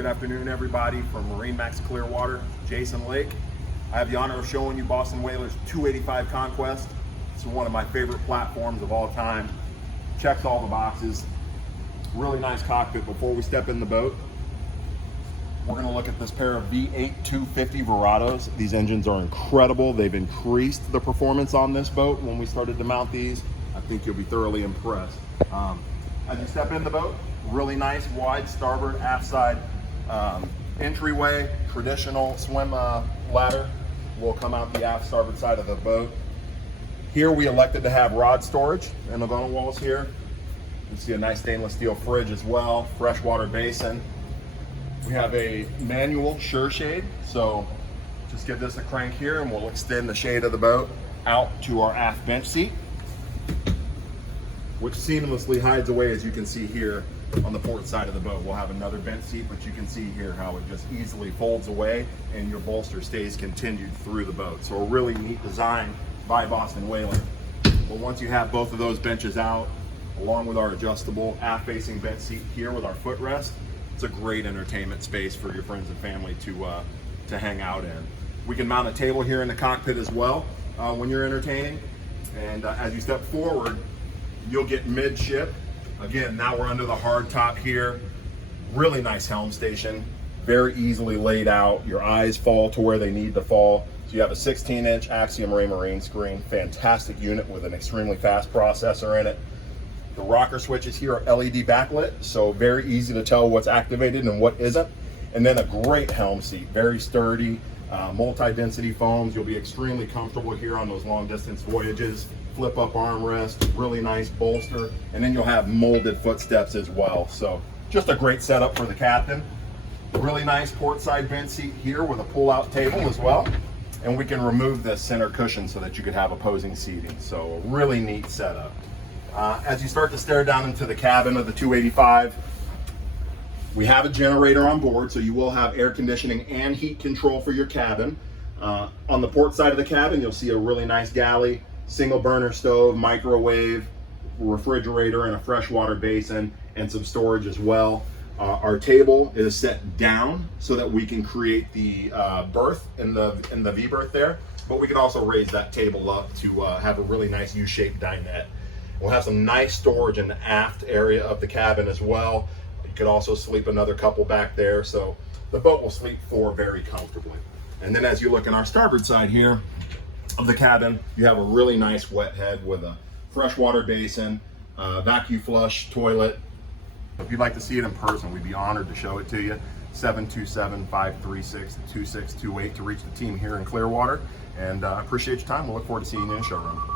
Good afternoon, everybody, from MarineMax Clearwater, Jason Lake. I have the honor of showing you Boston Whaler's 285 Conquest. It's one of my favorite platforms of all time. Checks all the boxes. Really nice cockpit. Before we step in the boat, we're going to look at this pair of V8 250 Verados. These engines are incredible. They've increased the performance on this boat when we started to mount these. I think you'll be thoroughly impressed. As you step in the boat, really nice wide starboard aft side entryway. Traditional swim ladder will come out the aft starboard side of the boat. Here we elected to have rod storage in the gunwale walls here. You see a nice stainless steel fridge as well, freshwater basin. We have a manual sure shade, so just give this a crank here and we'll extend the shade of the boat out to our aft bench seat, which seamlessly hides away, as you can see here on the port side of the boat. We'll have another bench seat, but you can see here how it just easily folds away and your bolster stays continued through the boat. So a really neat design by Boston Whaler. But once you have both of those benches out, along with our adjustable aft-facing bench seat here with our footrest, it's a great entertainment space for your friends and family to hang out in. We can mount a table here in the cockpit as well when you're entertaining. And as you step forward, you'll get midship. Again, now we're under the hard top here. Really nice helm station, very easily laid out. Your eyes fall to where they need to fall. So you have a 16-inch Axiom Ray Marine screen, fantastic unit with an extremely fast processor in it. The rocker switches here are LED backlit, so very easy to tell what's activated and what isn't. And then a great helm seat, very sturdy, multi-density foams. You'll be extremely comfortable here on those long distance voyages. Flip up armrest, really nice bolster, and then you'll have molded footsteps as well. So just a great setup for the captain. Really nice port side bench seat here with a pull-out table as well. And we can remove this center cushion so that you could have opposing seating. So a really neat setup. As you start to stare down into the cabin of the 285, we have a generator on board, so you will have air conditioning and heat control for your cabin. On the port side of the cabin, you'll see a really nice galley, single burner stove, microwave, refrigerator, and a freshwater basin, and some storage as well. Our table is set down so that we can create the berth in the V-berth there, but we can also raise that table up to have a really nice U-shaped dinette. We'll have some nice storage in the aft area of the cabin as well. You could also sleep another couple back there, so the boat will sleep four very comfortably. And then as you look in our starboard side here of the cabin, you have a really nice wet head with a freshwater basin, vacuum flush toilet. If you'd like to see it in person, we'd be honored to show it to you. 727-536-2628 to reach the team here in Clearwater. And I appreciate your time. We'll look forward to seeing you in the showroom.